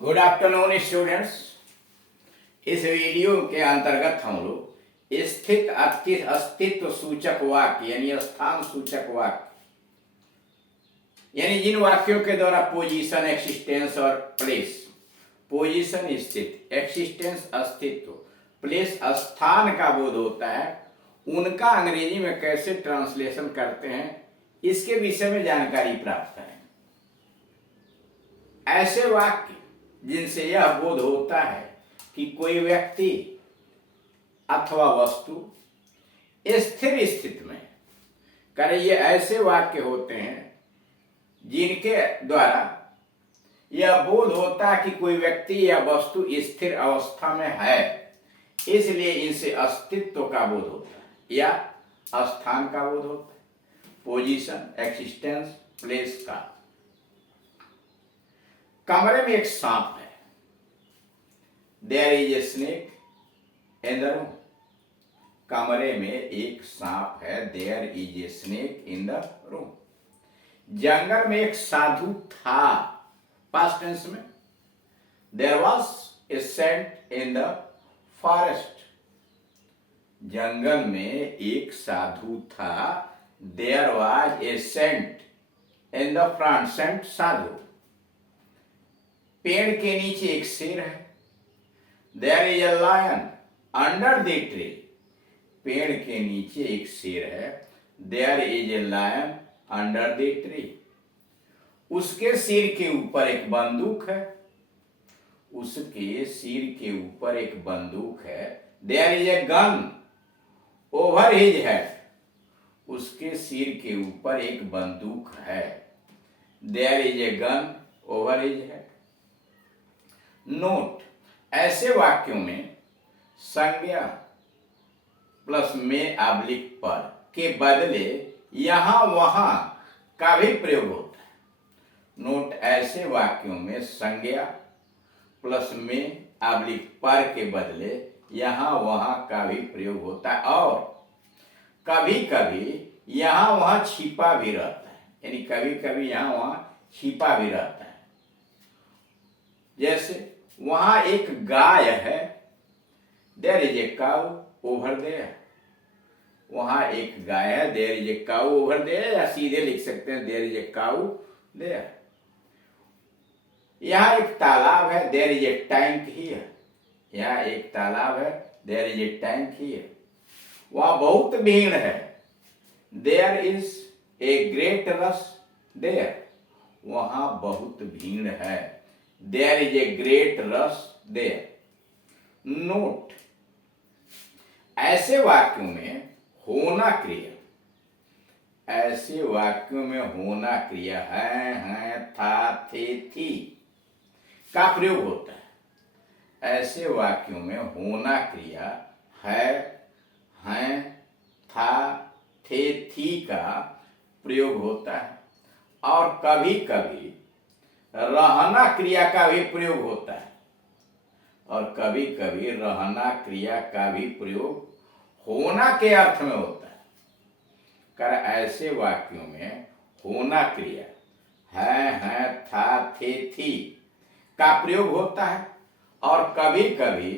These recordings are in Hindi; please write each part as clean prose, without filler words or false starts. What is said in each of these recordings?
Good afternoon students. इस वीडियो के अंतर्गत हम लोग स्थित अस्तित्व सूचक वाक्य यानी स्थान सूचक वाक्य यानी जिन वाक्यों के द्वारा पोजीशन, एक्सिस्टेंस और प्लेस, पोजीशन स्थित, एक्सिस्टेंस अस्तित्व, प्लेस स्थान का बोध होता है, उनका अंग्रेजी में कैसे ट्रांसलेशन करते हैं इसके विषय में जानकारी प्राप्त करें। ऐसे वाक्य जिनसे यह बोध होता है कि कोई व्यक्ति अथवा वस्तु स्थिर स्थिति में करे, ये ऐसे वाक्य होते हैं जिनके द्वारा यह बोध होता है कि कोई व्यक्ति या वस्तु स्थिर अवस्था में है, इसलिए इनसे अस्तित्व का बोध होता है या स्थान का बोध होता है, पोजीशन, एक्सिस्टेंस, प्लेस का। कमरे में एक सांप है। There is a snake in the room. कमरे में एक सांप है। There is a snake in the room. जंगल में एक साधु था। पास्ट टेंस में। There was a saint in the forest. जंगल में एक साधु था। There was a saint in the front. Saint साधु। पेड़ के नीचे एक शेर है। There is a lion under the tree. पेड़ के नीचे एक शेर है। There is a lion under the tree. उसके सिर के ऊपर एक बंदूक है। उसके सिर के ऊपर एक बंदूक है। There is a gun over his head. उसके सिर के ऊपर एक बंदूक है। There is a gun over his head. Note, ऐसे वाक्यों में संज्ञा प्लस में ऑब्लिक पर के बदले यहां वहां का भी प्रयोग होता है। नोट, ऐसे वाक्यों में संज्ञा प्लस में ऑब्लिक पर के बदले यहां वहां का भी प्रयोग होता है और कभी कभी यहां वहां छिपा भी रहता है, यानी कभी कभी यहां वहां छिपा भी रहता है। जैसे वहां एक गाय है। There is a cow over there. वहां एक गाय है। There is a cow over there, या सीधे लिख सकते हैं there is a cow there. यहां एक तालाब है। There is a tank here. यहां एक तालाब है। There is a tank here. वहां बहुत भीड़ है। There is a great rush there. वहां बहुत भीड़ है। There is a great rush there. Note, ऐसे वाक्यों में होना क्रिया, ऐसे वाक्यों में होना क्रिया है, था, थे, थी का प्रयोग होता है। ऐसे वाक्यों में होना क्रिया है, था, थे, थी का प्रयोग होता है और कभी कभी रहना क्रिया का भी प्रयोग होता है और कभी कभी रहना क्रिया का भी प्रयोग होना के अर्थ में होता है। कर ऐसे वाक्यों में होना क्रिया है, था, थे, थी का प्रयोग होता है और कभी कभी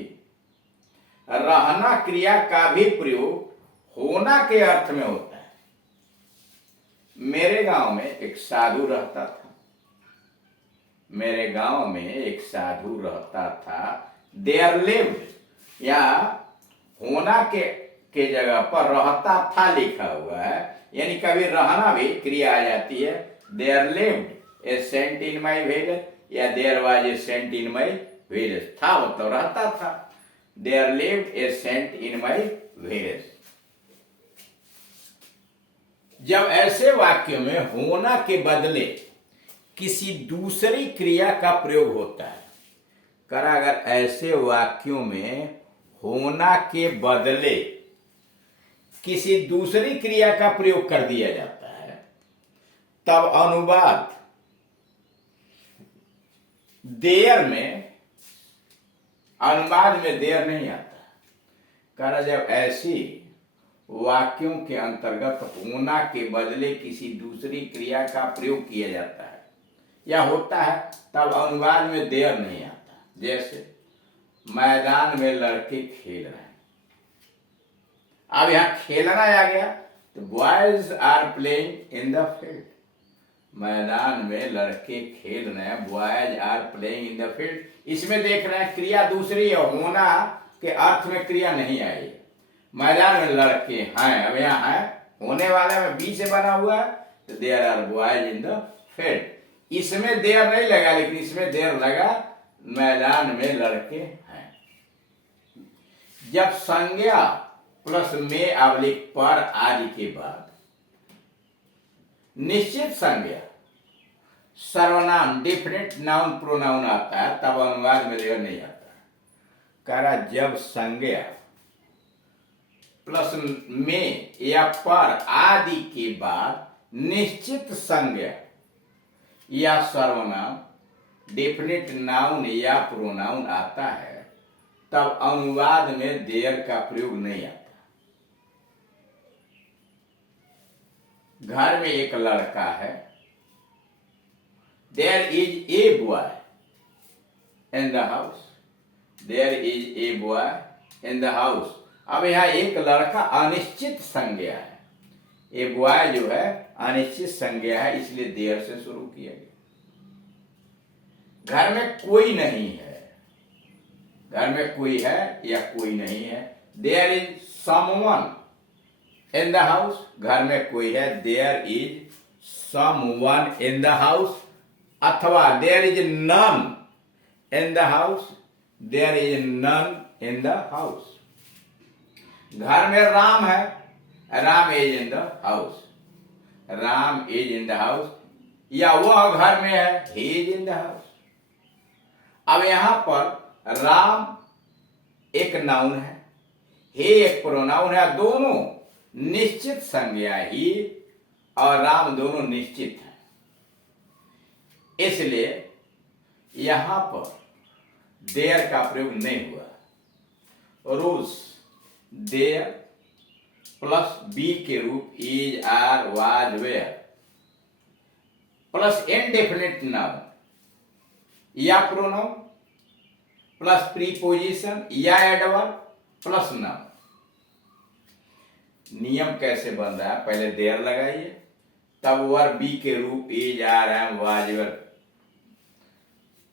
रहना क्रिया का भी प्रयोग होना के अर्थ में होता है। मेरे गांव में एक साधु रहता था। मेरे गांव में एक साधु रहता था। देयर लिव्ड, या होना के जगह पर रहता था लिखा हुआ है, यानी कभी रहना भी क्रिया आ जाती है। There lived a saint in my village या there was a saint in my village. था मतलब रहता था। There lived a saint in my village. जब ऐसे वाक्यों में होना के बदले किसी दूसरी क्रिया का प्रयोग होता है, अगर ऐसे वाक्यों में होना के बदले किसी दूसरी क्रिया का प्रयोग कर दिया जाता है, तब अनुवाद देयर में, अनुवाद में देयर नहीं आता। जब ऐसी वाक्यों के अंतर्गत होना के बदले किसी दूसरी क्रिया का प्रयोग किया जाता है, या होता है, तब अनुवाद में देर नहीं आता। जैसे मैदान में लड़के खेल रहे हैं, अब यहां खेलना आ गया तो boys are playing in the field. मैदान में लड़के खेल रहे हैं, boys are playing in the field. इसमें देख रहे हैं क्रिया दूसरी है, होना के अर्थ में क्रिया नहीं आई। मैदान में लड़के हैं, अब यहाँ है होने वाले में बी से बना हुआ है, तो there are boys in the field. इसमें देर नहीं लगा, लेकिन इसमें देर लगा, मैदान में लड़के हैं। जब संज्ञा प्लस में अवलिक पर आदि के बाद निश्चित संज्ञा सर्वनाम डेफिनेट नाउन प्रोनाउन आता है, तब अनुवाद में देर नहीं आता। कह रहा जब संज्ञा प्लस में या पर आदि के बाद निश्चित संज्ञा या सर्वनाम डेफिनेट नाउन या प्रोनाउन आता है, तब अनुवाद में देयर का प्रयोग नहीं आता। घर में एक लड़का है, there is a boy in the house, there is a boy in the house. अब यहां एक लड़का अनिश्चित संज्ञा है, ए बॉय जो है अनिश्चित संज्ञा है, इसलिए देयर से शुरू किया गया। घर में कोई नहीं है, घर में कोई है या कोई नहीं है, there is someone in the house. घर में कोई है, there is someone in the house, अथवा there is none in the house, there is none in the house. घर में राम है, Ram is in the house, Ram is in the house, या वह घर में है, he is in the house. अब यहां पर राम एक नाउन है, हे एक प्रोनाउन है, दोनों निश्चित संज्ञा ही और राम दोनों निश्चित हैं, इसलिए यहां पर देयर का प्रयोग नहीं हुआ। रूल्स देयर प्लस बी के रूप is are was were plus indefinite noun या प्रोनाउन प्लस प्रीपोजिशन या एडवर्ब प्लस नाउन। नियम कैसे बन रहा है, पहले देयर लगाइए, तब वर्ब बी के रूप is are am was were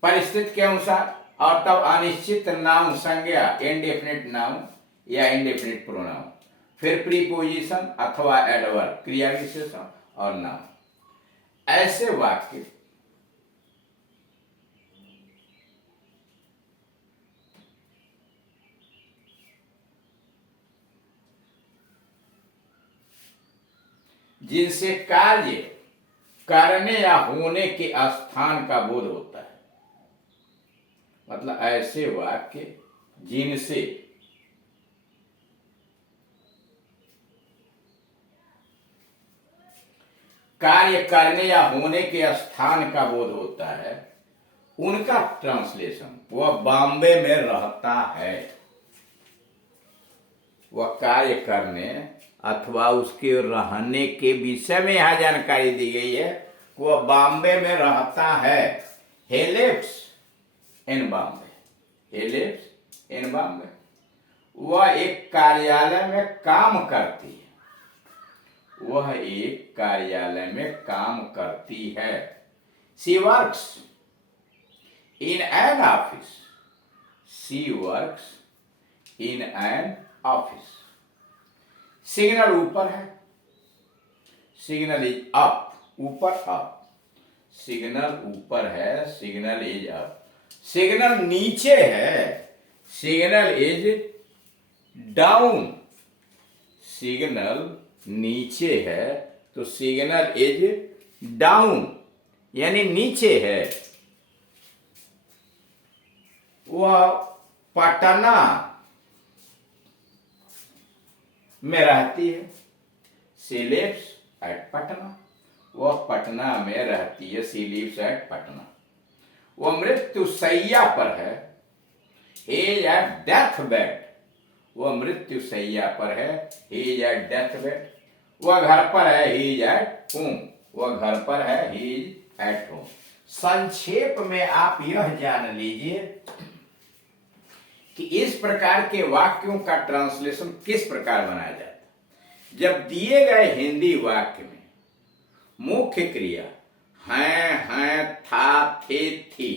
परिस्थिति के अनुसार, और तब अनिश्चित नाउन संज्ञा इनडेफिनिट नाउन या इनडेफिनिट प्रोनाउन, फिर प्रीपोजिशन अथवा एडवर्ब क्रिया विशेषण और नाउन। ऐसे वाक्य जिनसे कार्य करने या होने के स्थान का बोध होता है, मतलब ऐसे वाक्य जिनसे कार्य करने या होने के स्थान का बोध होता है, उनका ट्रांसलेशन वह बॉम्बे में रहता है। वह कार्य करने अथवा उसके रहने के विषय में यहां जानकारी दी गई है, वह बॉम्बे में रहता है। he lives in Bombay, he lives in Bombay। वह एक कार्यालय में काम करती है, वह एक कार्यालय में काम करती है। she works in an office, she works in an office। Signal ऊपर है, सिग्नल इज अप, ऊपर अप, सिग्नल ऊपर है, सिग्नल इज अप। सिग्नल नीचे है, सिग्नल इज डाउन। सिग्नल नीचे है तो सिग्नल इज डाउन, यानी नीचे है। वह पटना में रहती है, शी लिव्स एट पटना। वह पटना में रहती है, शी लिव्स एट पटना। वह मृत्यु शैया पर है, he is at death bed। वह मृत्यु शैया पर है, he is at death bed। वह घर पर है, he is at home। वह घर पर है, he is at home। संक्षेप में आप यह जान लीजिए कि इस प्रकार के वाक्यों का ट्रांसलेशन किस प्रकार बनाया जाता है। जब दिए गए हिंदी वाक्य में मुख्य क्रिया हैं, था, थे, थी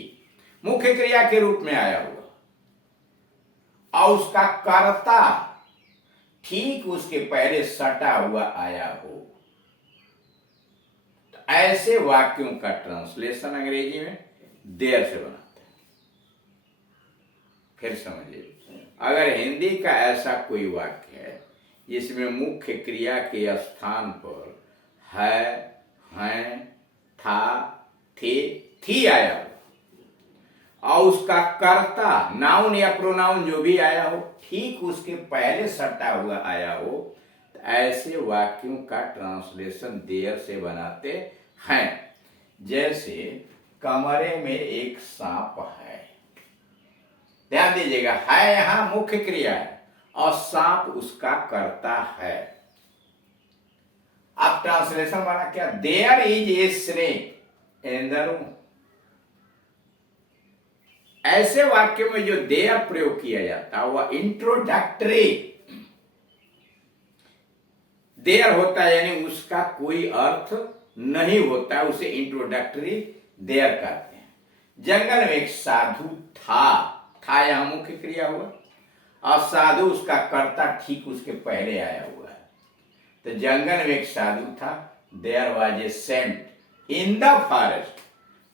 मुख्य क्रिया के रूप में आया हुआ और उसका कर्ता ठीक उसके पहले सटा हुआ आया हो, तो ऐसे वाक्यों का ट्रांसलेशन अंग्रेजी में देयर से बनाते हैं। फिर समझिए, अगर हिंदी का ऐसा कोई वाक्य है जिसमें मुख्य क्रिया के स्थान पर है, हैं, था, थे, थी आया हो और उसका कर्ता नाउन या प्रोनाउन जो भी आया हो ठीक उसके पहले सटा हुआ आया हो, तो ऐसे वाक्यों का ट्रांसलेशन देयर से बनाते हैं। जैसे कमरे में एक सांप है, ध्यान दीजिएगा, है यहां मुख्य क्रिया है और सांप उसका कर्ता है। अब ट्रांसलेशन बना क्या, there is a snake in the room. ऐसे वाक्य में जो देयर प्रयोग किया जाता है वह इंट्रोडक्टरी देयर होता है, यानी उसका कोई अर्थ नहीं होता, उसे इंट्रोडक्टरी देयर कहते हैं। जंगल में एक साधु था यहां मुख्य क्रिया हुआ और साधु उसका कर्ता ठीक उसके पहले आया हुआ है। तो जंगल में एक साधु था, there was a saint in the forest,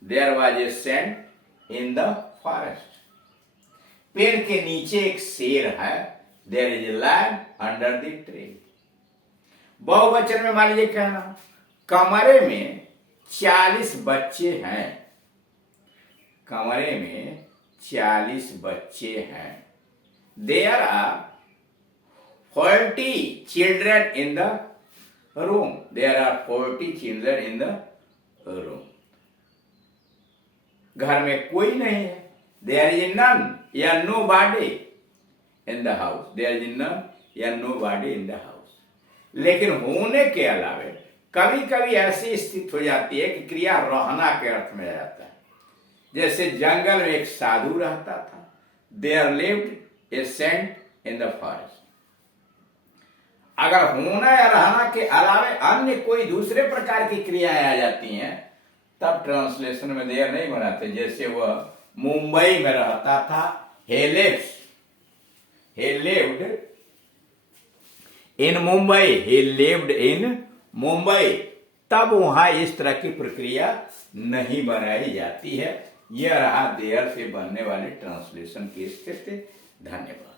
there was a saint in the forest. पेड़ के नीचे एक शेर है, there is a lion under the tree. बहुवचन में मान लीजिए कहना, कमरे में 40 बच्चे हैं, कमरे में 40 बच्चे हैं। There are 40 children in the room, there are 40 children in the room. घर में कोई नहीं है, देयर इज नन या nobody in the house, there is none या nobody in the house. लेकिन होने के अलावे कभी कभी ऐसी स्थिति हो जाती है कि क्रिया रहना के अर्थ में आ जाता है। जैसे जंगल में एक साधु रहता था, there lived a saint in the forest. अगर होना या रहना के अलावे अन्य कोई दूसरे प्रकार की क्रियाएं आ जाती हैं तब ट्रांसलेशन में देयर नहीं बनाते। जैसे वह मुंबई में रहता था, he lived in Mumbai, he lived in Mumbai, तब वहां इस तरह की प्रक्रिया नहीं बनाई जाती है। यह रहा देयर से बनने वाले ट्रांसलेशन की स्थिति। धन्यवाद।